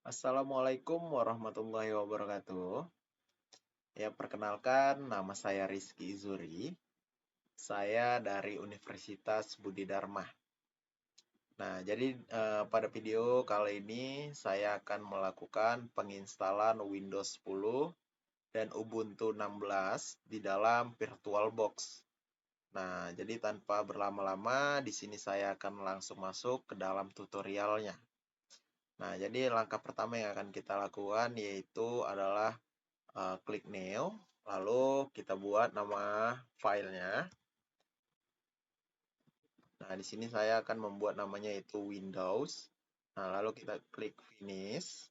Assalamualaikum warahmatullahi wabarakatuh. Ya, perkenalkan nama saya Rizky Izuri. Saya dari Universitas Budi Dharma. Nah, jadi pada video kali ini saya akan melakukan penginstalan Windows 10 dan Ubuntu 16 di dalam VirtualBox. Nah, jadi tanpa berlama-lama, di sini saya akan langsung masuk ke dalam tutorialnya. Nah, jadi langkah pertama yang akan kita lakukan yaitu adalah klik new, lalu kita buat nama filenya. Nah, di sini saya akan membuat namanya itu Windows. Nah, lalu kita klik finish.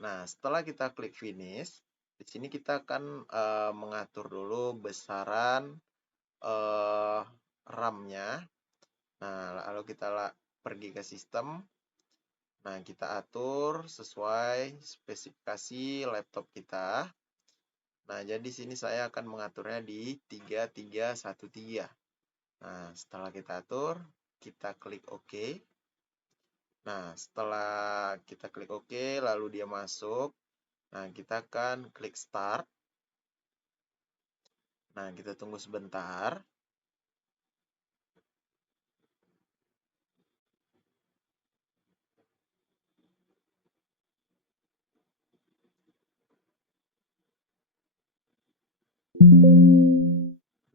Nah, setelah kita klik finish, di sini kita akan mengatur dulu besaran RAM-nya. Nah, lalu kita pergi ke sistem. Nah, kita atur sesuai spesifikasi laptop kita. Nah, jadi di sini saya akan mengaturnya di 3313. Nah, setelah kita atur, kita klik OK. Nah, setelah kita klik OK, lalu dia masuk. Nah, kita akan klik Start. Nah, kita tunggu sebentar.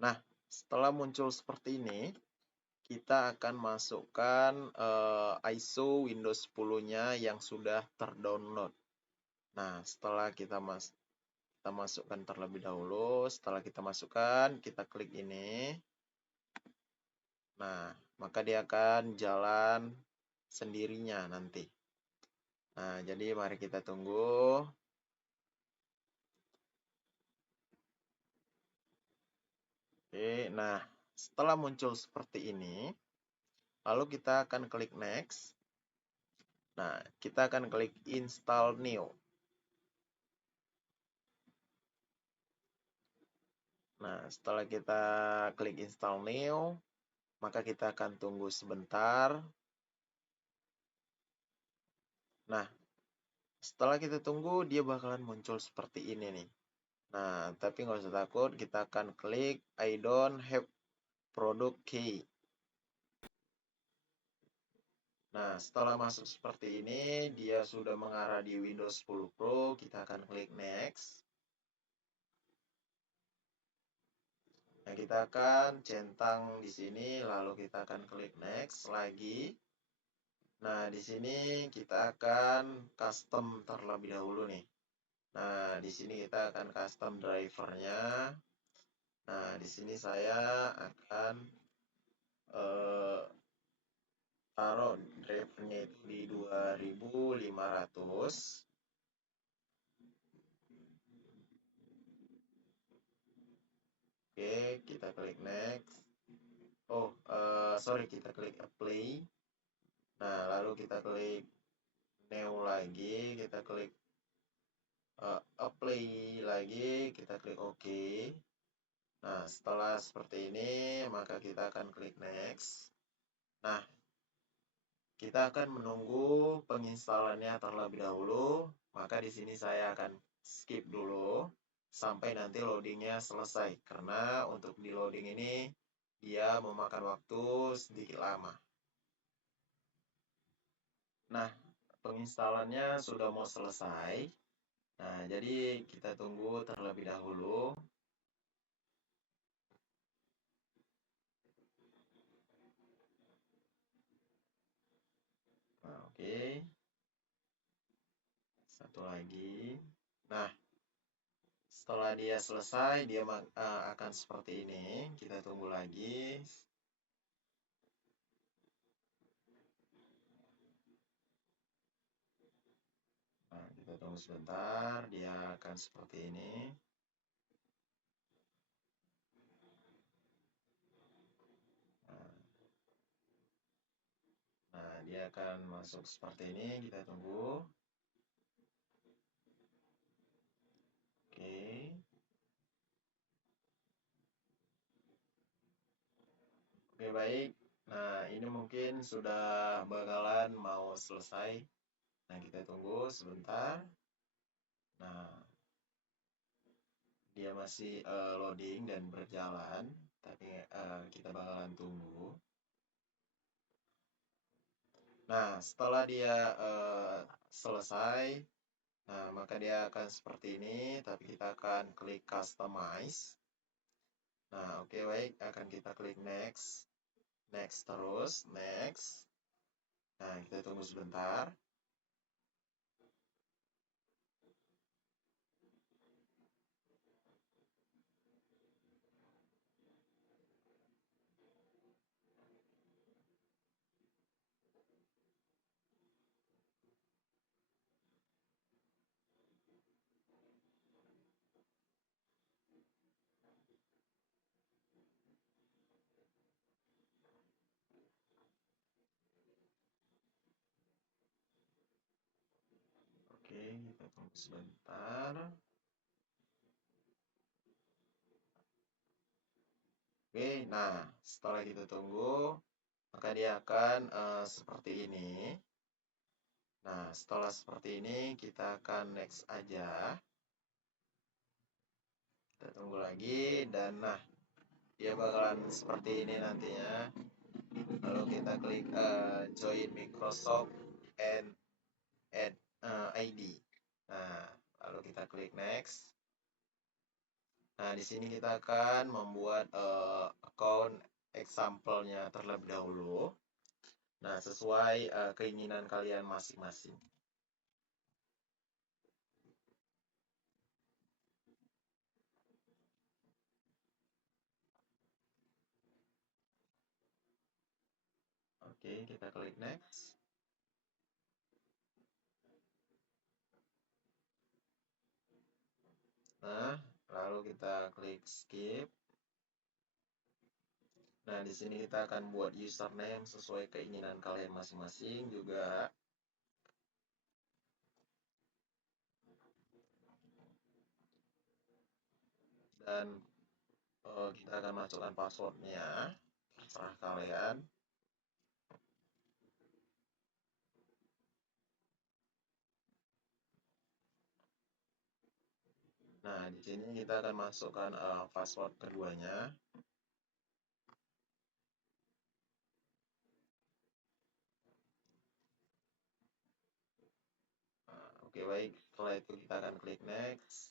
Nah, setelah muncul seperti ini, kita akan masukkan ISO Windows 10-nya yang sudah terdownload. Nah, setelah kita masukkan terlebih dahulu. Setelah kita masukkan, kita klik ini. Nah, maka dia akan jalan sendirinya nanti. Nah, jadi mari kita tunggu. Oke, nah setelah muncul seperti ini, lalu kita akan klik next. Nah, kita akan klik install new. Nah, setelah kita klik install new, maka kita akan tunggu sebentar. Nah, setelah kita tunggu, dia bakalan muncul seperti ini nih. Nah, tapi nggak usah takut, kita akan klik I don't have product key. Nah, setelah masuk seperti ini, dia sudah mengarah di Windows 10 Pro, kita akan klik next. Nah, kita akan centang di sini, lalu kita akan klik next lagi. Nah, di sini kita akan custom terlebih dahulu nih. Nah, di sini kita akan custom drivernya. Nah, di sini saya akan taruh drivernya itu di 2500. Oke, kita klik next. Oh, sorry, kita klik apply. Nah, lalu kita klik new lagi, kita klik apply lagi, kita klik OK. Nah, setelah seperti ini, maka kita akan klik next. Nah, kita akan menunggu penginstalannya terlebih dahulu. Maka di sini saya akan skip dulu sampai nanti loadingnya selesai. Karena untuk di loading ini, dia memakan waktu sedikit lama. Nah, penginstalannya sudah mau selesai. Nah, jadi kita tunggu terlebih dahulu. Nah, oke. Satu lagi. Nah, setelah dia selesai, dia akan seperti ini. Kita tunggu lagi. Nah, kita tunggu sebentar, dia akan seperti ini. Nah, dia akan masuk seperti ini, kita tunggu. Oke. Oke, baik. Nah, ini mungkin sudah bakalan mau selesai. Nah, kita tunggu sebentar. Nah, dia masih loading dan berjalan, tapi kita bakalan tunggu. Nah, setelah dia selesai, nah maka dia akan seperti ini, tapi kita akan klik customize. Nah, oke, baik, akan kita klik next, next terus, next. Nah, kita tunggu sebentar. Oke, kita tunggu sebentar. Oke, nah setelah kita tunggu, maka dia akan seperti ini. Nah, setelah seperti ini, kita akan next aja. Kita tunggu lagi, dan nah, dia bakalan seperti ini nantinya. Lalu kita klik join Microsoft and add ID. Nah, lalu kita klik next. Nah, di sini kita akan membuat account example-nya terlebih dahulu. Nah, sesuai keinginan kalian masing-masing. Oke, kita klik next. Nah, lalu kita klik skip. Nah, di sini kita akan buat username sesuai keinginan kalian masing-masing juga. Dan kita akan masukkan passwordnya, terserah kalian. Nah, di sini kita akan masukkan password keduanya. Nah, oke, baik, setelah itu kita akan klik next.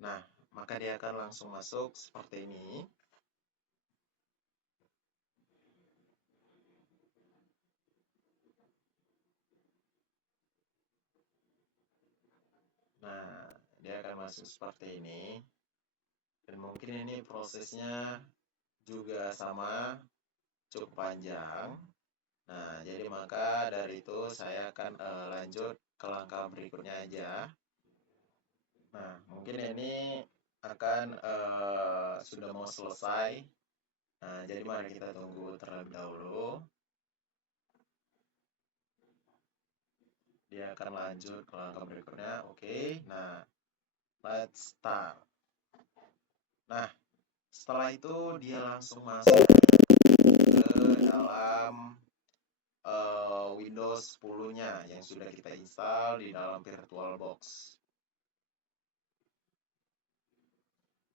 Nah, maka dia akan langsung masuk seperti ini. Nah, dia akan masuk seperti ini. Dan mungkin ini prosesnya juga sama, cukup panjang. Nah, jadi maka dari itu saya akan lanjut ke langkah berikutnya aja. Nah, mungkin ini akan sudah mau selesai. Nah, jadi mari kita tunggu terlebih dahulu. Dia akan lanjut ke langkah berikutnya. Oke, nah, let's start. Nah, setelah itu dia langsung masuk ke dalam Windows 10-nya yang sudah kita install di dalam VirtualBox.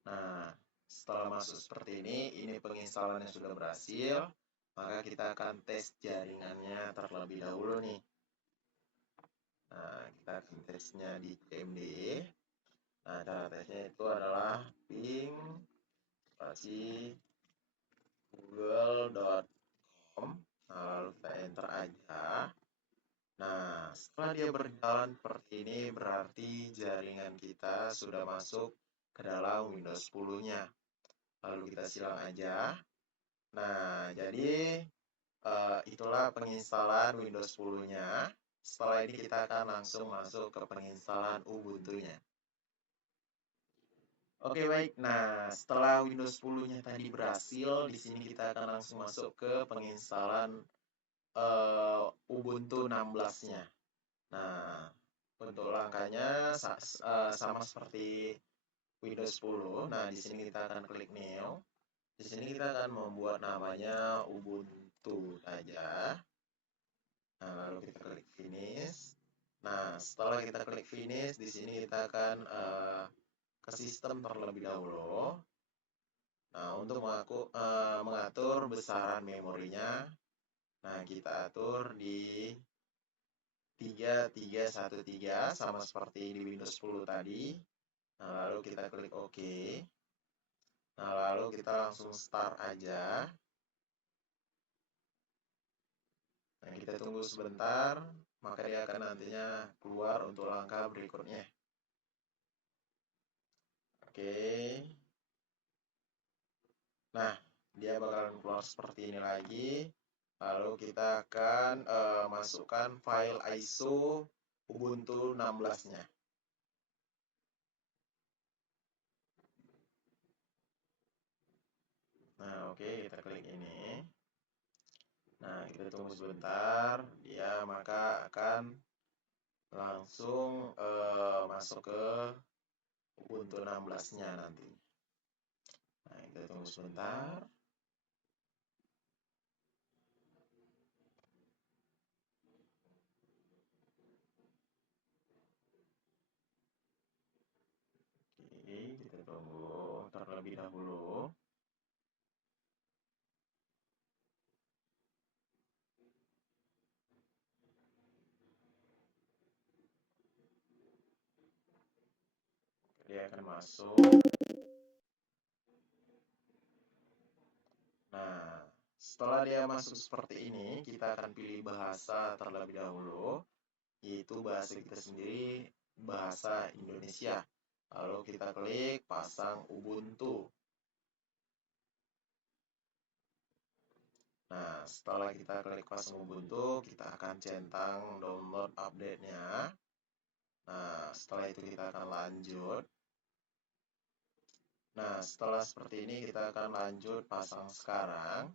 Nah, setelah masuk seperti ini penginstalannya sudah berhasil, maka kita akan tes jaringannya terlebih dahulu nih. Nah, kita akan tesnya di CMD. Nah, cara tesnya itu adalah ping spasi google.com. Nah, lalu kita enter aja. Nah, setelah dia berjalan seperti ini, berarti jaringan kita sudah masuk ke dalam Windows 10-nya. Lalu kita silang aja. Nah, jadi itulah penginstalan Windows 10-nya. Setelah ini kita akan langsung masuk ke penginstalan Ubuntu-nya. Oke, baik. Nah, setelah Windows 10-nya tadi berhasil, di sini kita akan langsung masuk ke penginstalan Ubuntu 16-nya. Nah, untuk langkahnya sama seperti Windows 10. Nah, di sini kita akan klik New. Di sini kita akan membuat namanya Ubuntu saja. Nah, lalu kita klik finish. Nah, setelah kita klik finish, di sini kita akan ke sistem terlebih dahulu. Nah, untuk mengatur besaran memorinya, nah kita atur di 3313 sama seperti di Windows 10 tadi. Nah, lalu kita klik OK. Nah, lalu kita langsung start aja. Nah, kita tunggu sebentar, maka dia akan nantinya keluar untuk langkah berikutnya. Oke. Nah, dia bakalan keluar seperti ini lagi. Lalu kita akan masukkan file ISO Ubuntu 16-nya. Nah, oke, kita klik ini. Nah, kita tunggu sebentar, dia maka akan langsung masuk ke Ubuntu 16-nya nanti. Nah, kita tunggu sebentar. Oke, kita tunggu terlebih dahulu. Dia akan masuk. Nah, setelah dia masuk seperti ini, kita akan pilih bahasa terlebih dahulu, yaitu bahasa kita sendiri, bahasa Indonesia. Lalu kita klik pasang Ubuntu. Nah, setelah kita klik pasang Ubuntu, kita akan centang download update-nya. Nah, setelah itu kita akan lanjut. Nah, setelah seperti ini kita akan lanjut pasang sekarang.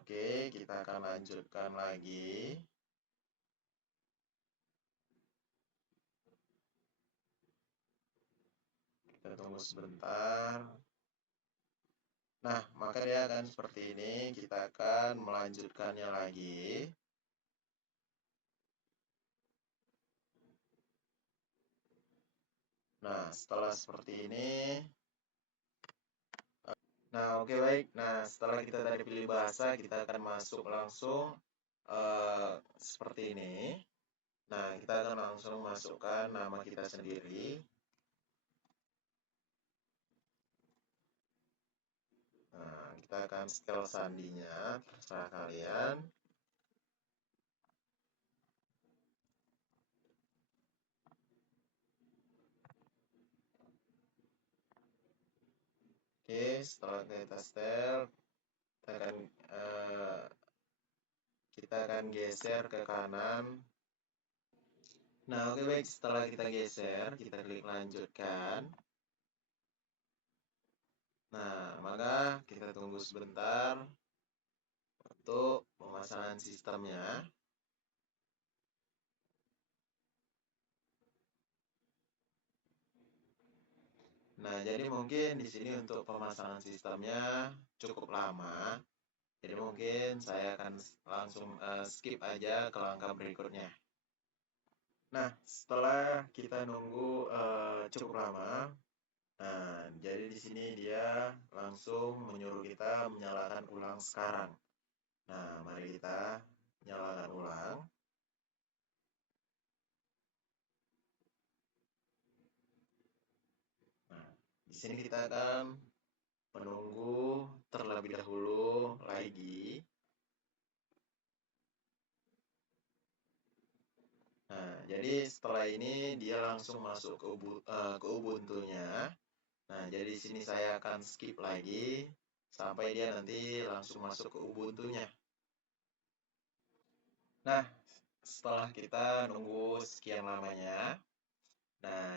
Oke, kita akan lanjutkan lagi. Kita tunggu sebentar. Nah, maka dia akan seperti ini. Kita akan melanjutkannya lagi. Nah, setelah seperti ini. Nah, oke baik. Nah, setelah kita tadi pilih bahasa, kita akan masuk langsung seperti ini. Nah, kita akan langsung masukkan nama kita sendiri. Nah, kita akan setel sandinya, terserah kalian. Oke, setelah kita setel, kita akan geser ke kanan. Nah, oke baik, setelah kita geser, kita klik lanjutkan. Nah, maka kita tunggu sebentar untuk pemasangan sistemnya. Nah, jadi mungkin di sini untuk pemasangan sistemnya cukup lama. Jadi mungkin saya akan langsung skip aja ke langkah berikutnya. Nah, setelah kita nunggu cukup lama, nah jadi di sini dia langsung menyuruh kita menyalakan ulang sekarang. Nah, mari kita nyalakan ulang. Nah, di sini kita akan menunggu terlebih dahulu lagi. Nah, jadi setelah ini dia langsung masuk ke Ubuntu-nya. Nah, jadi di sini saya akan skip lagi sampai dia nanti langsung masuk ke Ubuntu-nya. Nah, setelah kita nunggu sekian lamanya, nah,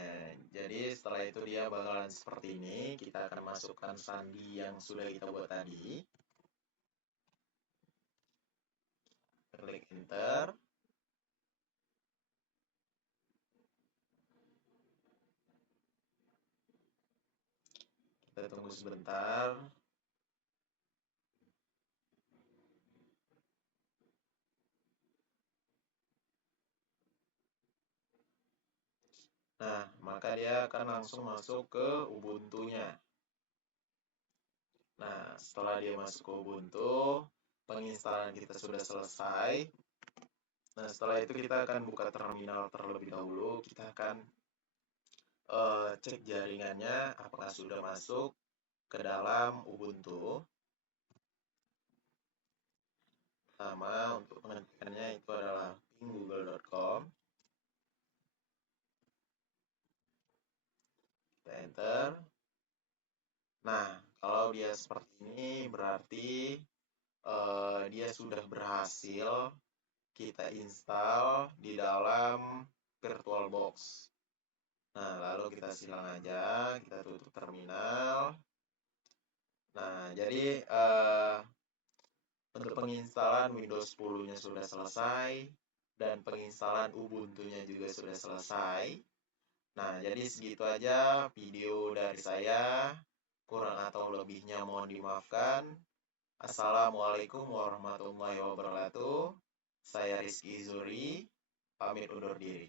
jadi setelah itu dia bakalan seperti ini. Kita akan masukkan sandi yang sudah kita buat tadi. Klik enter. Kita Kita tunggu sebentar. Nah, maka dia akan langsung masuk ke Ubuntu-nya. Nah, setelah dia masuk ke Ubuntu, penginstalan kita sudah selesai. Nah, setelah itu kita akan buka terminal terlebih dahulu. Kita akan cek jaringannya apakah sudah masuk ke dalam Ubuntu. Pertama, untuk pengetikannya itu adalah pinggoogle.com. Kita enter. Nah, kalau dia seperti ini berarti dia sudah berhasil kita install di dalam VirtualBox. Nah, lalu kita silang aja, kita tutup terminal. Nah, jadi untuk penginstalan Windows 10-nya sudah selesai dan penginstalan Ubuntu-nya juga sudah selesai. Nah, jadi segitu aja video dari saya. Kurang atau lebihnya mohon dimaafkan. Assalamualaikum warahmatullahi wabarakatuh. Saya Rizky Zuri, pamit undur diri.